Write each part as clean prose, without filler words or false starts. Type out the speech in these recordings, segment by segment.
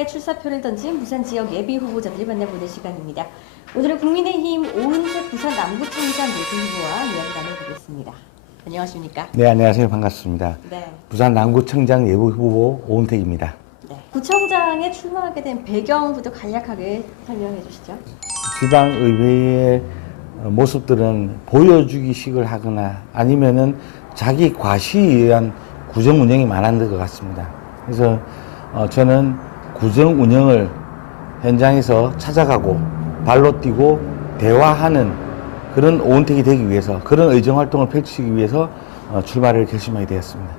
선거에 출사표를 던진 부산 지역 예비 후보자들을 만나보는 시간입니다. 오늘은 국민의힘 오은택 부산 남구청장 예비 후보와 이야기 나눠보겠습니다. 안녕하십니까? 네, 안녕하세요. 반갑습니다. 네. 부산 남구청장 예비 후보 오은택입니다. 네. 구청장에 출마하게 된 배경부터 간략하게 설명해 주시죠. 지방의회의 모습들은 보여주기식을 하거나 아니면은 자기 과시에 의한 구정 운영이 많은 것 같습니다. 그래서 저는 구정 운영을 현장에서 찾아가고 발로 뛰고 대화하는 그런 오은택이 되기 위해서, 그런 의정 활동을 펼치기 위해서 출마를 결심하게 되었습니다.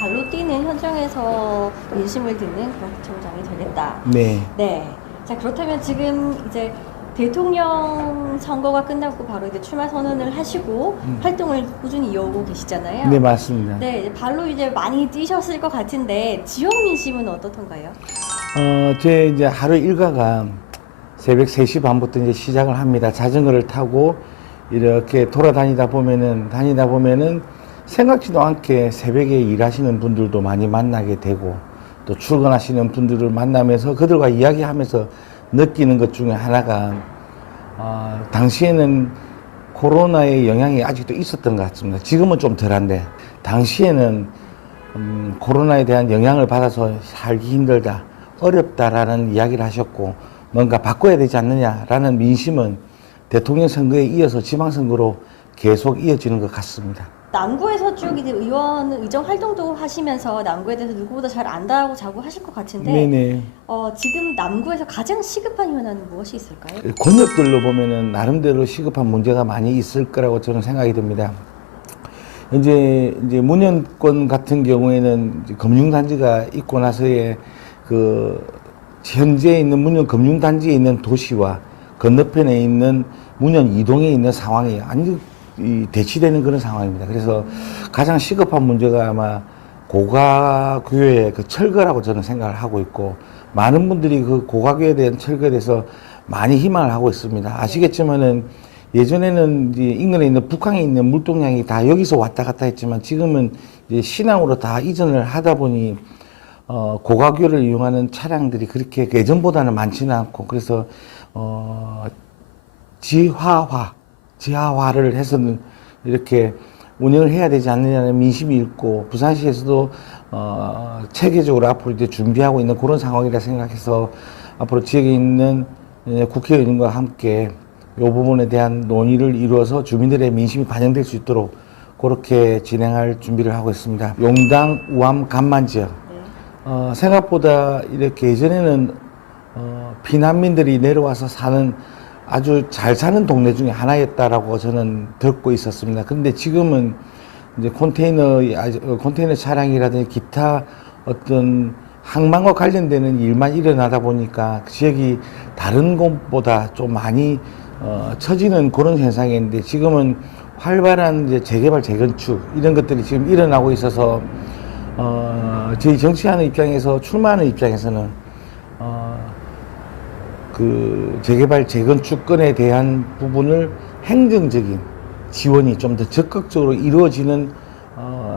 발로 뛰는 현장에서 민심을 듣는 그런 구청장이 되겠다. 네. 네. 자, 그렇다면 지금 이제 대통령 선거가 끝나고 바로 이제 출마 선언을 하시고 활동을 꾸준히 이어오고 계시잖아요. 네, 맞습니다. 네, 이제 발로 이제 많이 뛰셨을 것 같은데 지역 민심은 어떻던가요? 제 이제 하루 일과가 새벽 3시 반부터 이제 시작을 합니다. 자전거를 타고 이렇게 돌아다니다 보면은 생각지도 않게 새벽에 일하시는 분들도 많이 만나게 되고, 또 출근하시는 분들을 만나면서 그들과 이야기하면서 느끼는 것 중에 하나가, 당시에는 코로나의 영향이 아직도 있었던 것 같습니다. 지금은 좀 덜한데, 당시에는 코로나에 대한 영향을 받아서 살기 힘들다, 어렵다라는 이야기를 하셨고, 뭔가 바꿔야 되지 않느냐라는 민심은 대통령 선거에 이어서 지방선거로 계속 이어지는 것 같습니다. 남구에서 쭉 이제 의정 활동도 하시면서 남구에 대해서 누구보다 잘 안다고 자부하실 것 같은데, 네네. 지금 남구에서 가장 시급한 현안은 무엇이 있을까요? 권역별로 보면은 나름대로 시급한 문제가 많이 있을 거라고 저는 생각이 듭니다. 이제 문현권 같은 경우에는 이제 금융단지가 있고 나서의 현재 있는 문현 금융단지에 있는 도시와 건너편에 있는 문현 이동에 있는 상황이 완전 대치되는 그런 상황입니다. 그래서 가장 시급한 문제가 아마 고가교외의 그 철거라고 저는 생각을 하고 있고, 많은 분들이 그 고가교외에 대한 철거에 대해서 많이 희망을 하고 있습니다. 아시겠지만은 예전에는 이제 인근에 있는 북한에 있는 물동량이 다 여기서 왔다 갔다 했지만 지금은 이제 신항으로 다 이전을 하다 보니 고가교를 이용하는 차량들이 그렇게 예전보다는 많지는 않고, 그래서 지하화를 해서는 이렇게 운영을 해야 되지 않느냐는 민심이 있고, 부산시에서도 체계적으로 앞으로 이제 준비하고 있는 그런 상황이라 생각해서 앞으로 지역에 있는 국회의원과 함께 이 부분에 대한 논의를 이루어서 주민들의 민심이 반영될 수 있도록 그렇게 진행할 준비를 하고 있습니다. 용당, 우암, 간만 지역. 생각보다 이렇게 예전에는 피난민들이 내려와서 아주 잘 사는 동네 중에 하나였다라고 저는 듣고 있었습니다. 그런데 지금은 이제 컨테이너 차량이라든지 기타 어떤 항만과 관련되는 일만 일어나다 보니까 지역이 다른 곳보다 좀 많이 처지는 그런 현상인데, 지금은 활발한 이제 재개발, 재건축 이런 것들이 지금 일어나고 있어서 저희 정치하는 입장에서, 출마하는 입장에서는 그 재개발, 재건축건에 대한 부분을 행정적인 지원이 좀 더 적극적으로 이루어지는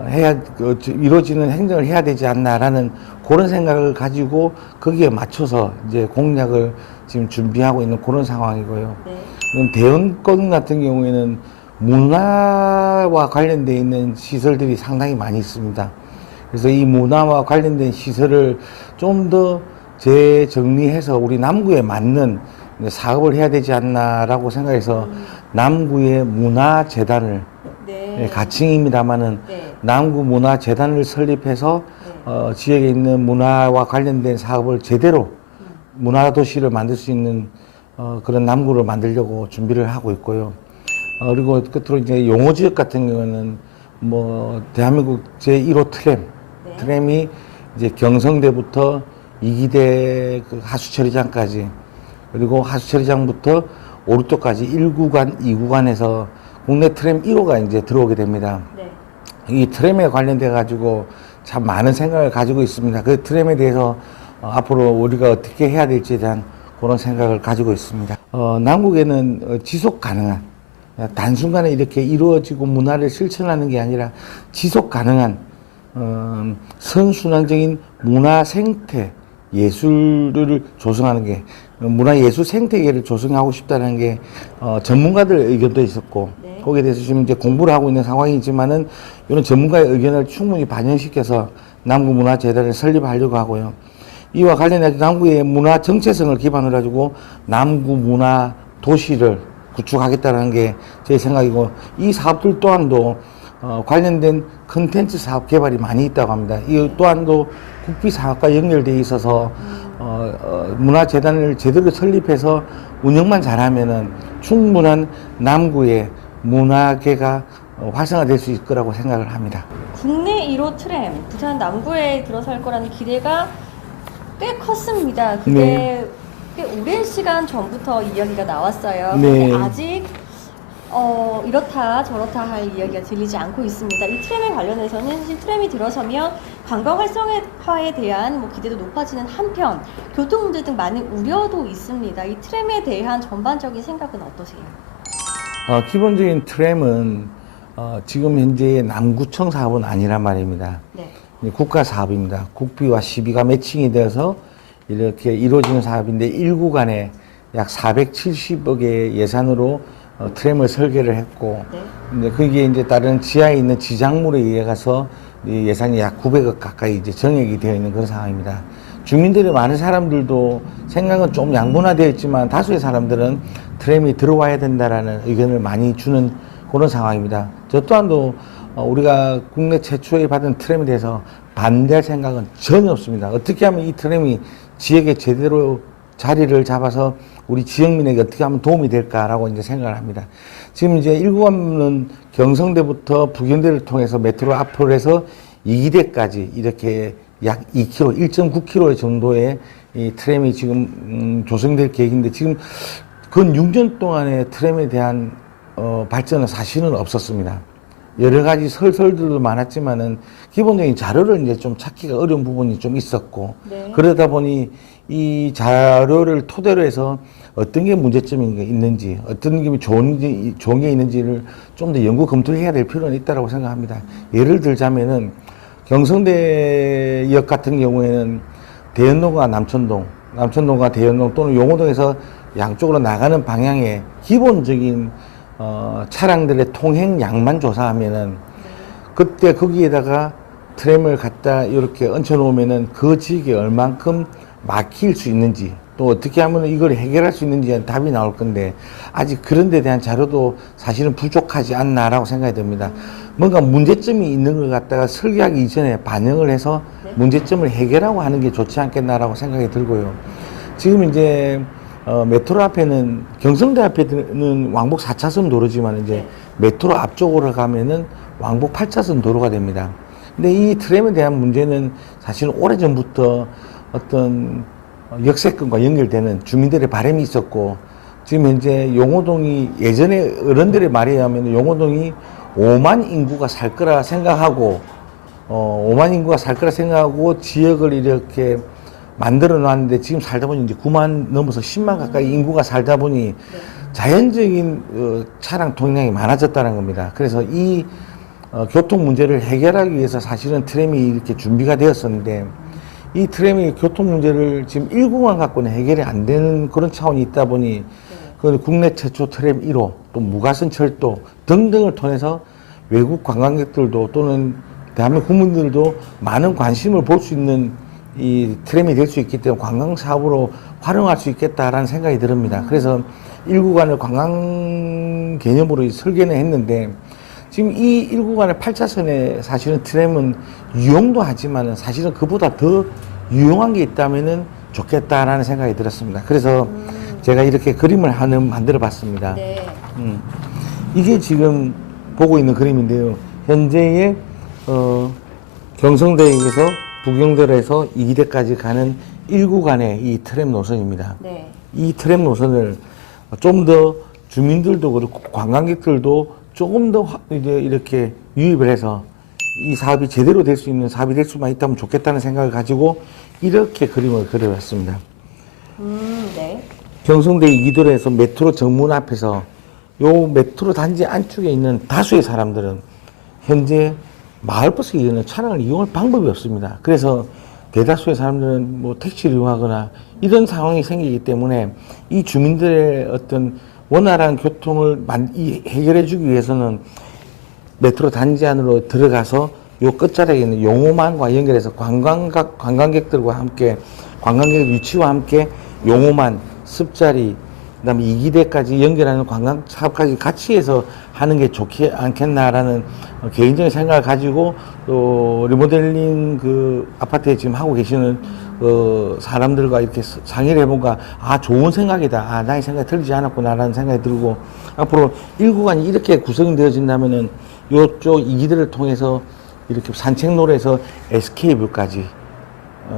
행정을 해야 되지 않나라는 그런 생각을 가지고 거기에 맞춰서 이제 공약을 지금 준비하고 있는 그런 상황이고요. 네. 대원권 같은 경우에는 문화와 관련되어 있는 시설들이 상당히 많이 있습니다. 그래서 이 문화와 관련된 시설을 좀 더 재정리해서 우리 남구에 맞는 사업을 해야 되지 않나라고 생각해서 남구의 문화재단을, 네. 가칭입니다만은 네. 남구 문화재단을 설립해서 지역에 있는 문화와 관련된 사업을 제대로 문화도시를 만들 수 있는 그런 남구를 만들려고 준비를 하고 있고요. 그리고 끝으로 이제 용호지역 같은 경우는 대한민국 제1호 트램이 이제 경성대부터 이기대 그 하수처리장까지, 그리고 하수처리장부터 오르토까지 1구간, 2구간에서 국내 트램 1호가 이제 들어오게 됩니다. 네. 이 트램에 관련돼 가지고 참 많은 생각을 가지고 있습니다. 그 트램에 대해서 앞으로 우리가 어떻게 해야 될지에 대한 그런 생각을 가지고 있습니다. 남국에는 지속 가능한, 단순간에 이렇게 이루어지고 문화를 실천하는 게 아니라 지속 가능한 선순환적인 문화 생태, 예술을 조성하는 게 문화예술 생태계를 조성하고 싶다는 게 전문가들 의견도 있었고 네. 거기에 대해서 지금 이제 공부를 하고 있는 상황이지만은 이런 전문가의 의견을 충분히 반영시켜서 남구문화재단을 설립하려고 하고요. 이와 관련해서 남구의 문화 정체성을 기반으로 가지고 남구 문화 도시를 구축하겠다는 게 제 생각이고 이 사업들 또한도 관련된 컨텐츠 사업 개발이 많이 있다고 합니다. 이 또한도 국비 사업과 연결되어 있어서 문화재단을 제대로 설립해서 운영만 잘하면은 충분한 남구의 문화계가 활성화될 수 있을 거라고 생각을 합니다. 국내 1호 트램 부산 남구에 들어설 거라는 기대가 꽤 컸습니다. 그게 네. 꽤 오랜 시간 전부터 이야기가 나왔어요. 네. 근데 아직 이렇다 저렇다 할 이야기가 들리지 않고 있습니다. 이 트램에 관련해서는 사실 트램이 들어서면 관광 활성화에 대한 기대도 높아지는 한편 교통 문제 등 많은 우려도 있습니다. 이 트램에 대한 전반적인 생각은 어떠세요? 기본적인 트램은 지금 현재 남구청 사업은 아니란 말입니다. 네. 국가 사업입니다. 국비와 시비가 매칭이 되어서 이렇게 이루어지는 사업인데 1구간에 약 470억의 예산으로 트램을 설계를 했고, 네. 이제 거기에 이제 다른 지하에 있는 지작물에 의해 가서 이 예산이 약 900억 가까이 이제 정액이 되어 있는 그런 상황입니다. 주민들이 많은 사람들도 생각은 좀 양분화되어 있지만 다수의 사람들은 트램이 들어와야 된다라는 의견을 많이 주는 그런 상황입니다. 저 또한도 우리가 국내 최초에 받은 트램에 대해서 반대할 생각은 전혀 없습니다. 어떻게 하면 이 트램이 지역에 제대로 자리를 잡아서 우리 지역민에게 어떻게 하면 도움이 될까라고 이제 생각을 합니다. 지금 이제 1구간은 경성대부터 부경대를 통해서 메트로 앞으로 해서 2기대까지 이렇게 약 2km, 1.9km 정도의 이 트램이 지금 조성될 계획인데 지금 근 6년 동안의 트램에 대한 발전은 사실은 없었습니다. 여러 가지 설설들도 많았지만은 기본적인 자료를 이제 좀 찾기가 어려운 부분이 좀 있었고 네. 그러다 보니 이 자료를 토대로 해서 어떤 게 문제점이 있는지 어떤 게 좋은 게 있는지를 좀 더 연구 검토를 해야 될 필요는 있다고 생각합니다. 예를 들자면은 경성대역 같은 경우에는 대연동과 남천동과 대연동 또는 용호동에서 양쪽으로 나가는 방향에 기본적인 차량들의 통행량만 조사하면은 그때 거기에다가 트램을 갖다 이렇게 얹혀 놓으면은 그 지역에 얼만큼 막힐 수 있는지 또 어떻게 하면 이걸 해결할 수 있는지 답이 나올 건데 아직 그런 데 대한 자료도 사실은 부족하지 않나라고 생각이 듭니다. 뭔가 문제점이 있는 걸 갖다가 설계하기 이전에 반영을 해서 문제점을 해결하고 하는 게 좋지 않겠나라고 생각이 들고요. 지금 이제 메트로 앞에는 경성대 앞에는 왕복 4차선 도로지만 이제 메트로 앞쪽으로 가면은 왕복 8차선 도로가 됩니다. 근데 이 트램에 대한 문제는 사실은 오래전부터 어떤 역세권과 연결되는 주민들의 바람이 있었고 지금 현재 용호동이 예전에 어른들의 말에 의하면 용호동이 5만 인구가 살 거라 생각하고 5만 인구가 살 거라 생각하고 지역을 이렇게 만들어 놨는데 지금 살다 보니 이제 9만 넘어서 10만 가까이 인구가 살다 보니 자연적인 차량 통행량이 많아졌다는 겁니다. 그래서 이 교통 문제를 해결하기 위해서 사실은 트램이 이렇게 준비가 되었었는데 이 트램이 교통 문제를 지금 1구간 갖고는 해결이 안 되는 그런 차원이 있다 보니 그 국내 최초 트램 1호 또 무가선 철도 등등을 통해서 외국 관광객들도 또는 대한민국 국민들도 많은 관심을 볼 수 있는 이 트램이 될 수 있기 때문에 관광 사업으로 활용할 수 있겠다라는 생각이 듭니다. 그래서 1구간을 관광 개념으로 설계는 했는데 지금 이 1구간의 8차선에 사실은 트램은 유용도 하지만은 사실은 그보다 더 유용한 게 있다면은 좋겠다라는 생각이 들었습니다. 그래서 제가 이렇게 그림을 만들어 봤습니다. 네. 이게 지금 보고 있는 그림인데요. 현재의 경성대역에서 부경대로에서 2기대까지 가는 1구간의 이 트램 노선입니다. 네. 이 트램 노선을 좀 더 주민들도 그렇고 관광객들도 조금 더 이제 이렇게 유입을 해서 이 사업이 제대로 될 수 있는 사업이 될 수만 있다면 좋겠다는 생각을 가지고 이렇게 그림을 그려봤습니다. 네. 경성대 2기도로에서 메트로 정문 앞에서 요 메트로 단지 안쪽에 있는 다수의 사람들은 현재 마을버스 이용하는 차량을 이용할 방법이 없습니다. 그래서 대다수의 사람들은 뭐 택시를 이용하거나 이런 상황이 생기기 때문에 이 주민들의 어떤 원활한 교통을 해결해 주기 위해서는 메트로 단지 안으로 들어가서 요 끝자락에 있는 용호만과 연결해서 관광객들과 함께 관광객 유치와 함께 용호만, 습자리, 그다음에 이기대까지 연결하는 관광 사업까지 같이 해서 하는 게 좋지 않겠나라는 개인적인 생각을 가지고 또 리모델링 그 아파트에 지금 하고 계시는 사람들과 이렇게 상의를 해보니까 아 좋은 생각이다. 아 나의 생각이 틀리지 않았구나라는 생각이 들고 앞으로 1구간이 이렇게 구성이 되어진다면은 요쪽 이기대를 통해서 이렇게 산책로에서 SK뷰까지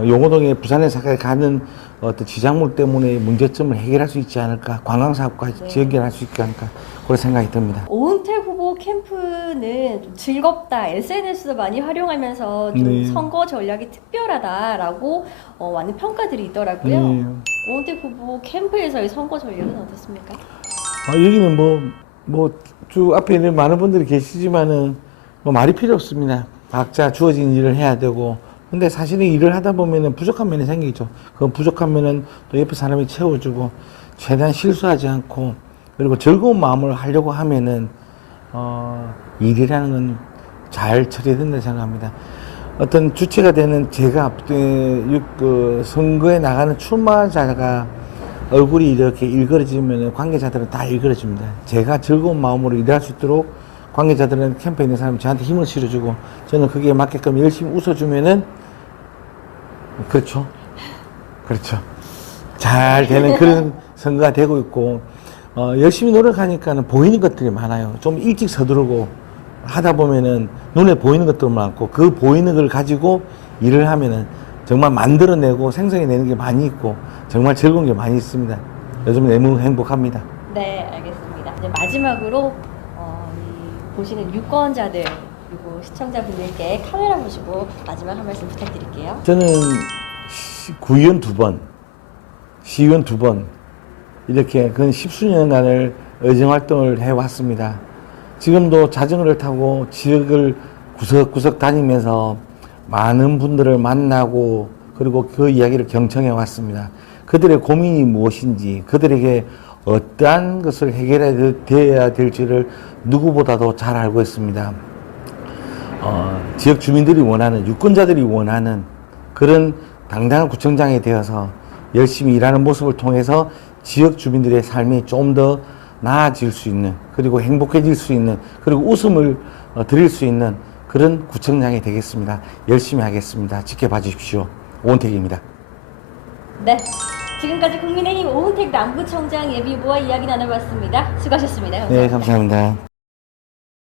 용호동에 부산에서 가는 어떤 지작물 때문에 문제점을 해결할 수 있지 않을까, 관광사업까지 네. 연결할 수 있지 않을까 그런 생각이 듭니다. 오은택 후보 캠프는 좀 즐겁다, SNS도 많이 활용하면서 좀 네. 선거 전략이 특별하다라고 많은 평가들이 있더라고요. 네. 오은택 후보 캠프에서의 선거 전략은 어떻습니까? 여기는 쭉 앞에 있는 많은 분들이 계시지만은 뭐 말이 필요 없습니다. 각자 주어진 일을 해야 되고 근데 사실은 일을 하다 보면은 부족한 면이 생기죠. 그 부족한 면은 또 옆에 사람이 채워주고 최대한 실수하지 않고 그리고 즐거운 마음을 하려고 하면은 일이라는 건 잘 처리된다 생각합니다. 어떤 주체가 되는 제가 그 선거에 나가는 출마자가 얼굴이 이렇게 일그러지면 관계자들은 다 일그러집니다. 제가 즐거운 마음으로 일할 수 있도록 관계자들은 캠프에 있는 사람이 저한테 힘을 실어주고 저는 거기에 맞게끔 열심히 웃어주면은 그렇죠. 잘 되는 그런 선거가 되고 있고 열심히 노력하니까는 보이는 것들이 많아요. 좀 일찍 서두르고 하다 보면은 눈에 보이는 것도 많고 그 보이는 걸 가지고 일을 하면은 정말 만들어내고 생성해내는 게 많이 있고 정말 즐거운 게 많이 있습니다. 요즘 너무 행복합니다. 네, 알겠습니다. 이제 마지막으로 보시는 유권자들 그리고 시청자분들께 카메라 보시고 마지막 한 말씀 부탁드릴게요. 저는 구의원 2번, 시의원 2번 이렇게 근 10수년간을 의정활동을 해왔습니다. 지금도 자전거를 타고 지역을 구석구석 다니면서 많은 분들을 만나고 그리고 그 이야기를 경청해 왔습니다. 그들의 고민이 무엇인지 그들에게 어떠한 것을 해결해야 될지를 누구보다도 잘 알고 있습니다. 지역 주민들이 원하는 유권자들이 원하는 그런 당당한 구청장이 되어서 열심히 일하는 모습을 통해서 지역 주민들의 삶이 좀 더 나아질 수 있는 그리고 행복해질 수 있는 그리고 웃음을 드릴 수 있는 그런 구청장이 되겠습니다. 열심히 하겠습니다. 지켜봐 주십시오. 오은택입니다. 네, 지금까지 국민의힘 오은택 남구청장 예비후보와 이야기 나눠봤습니다. 수고하셨습니다. 감사합니다. 네, 감사합니다.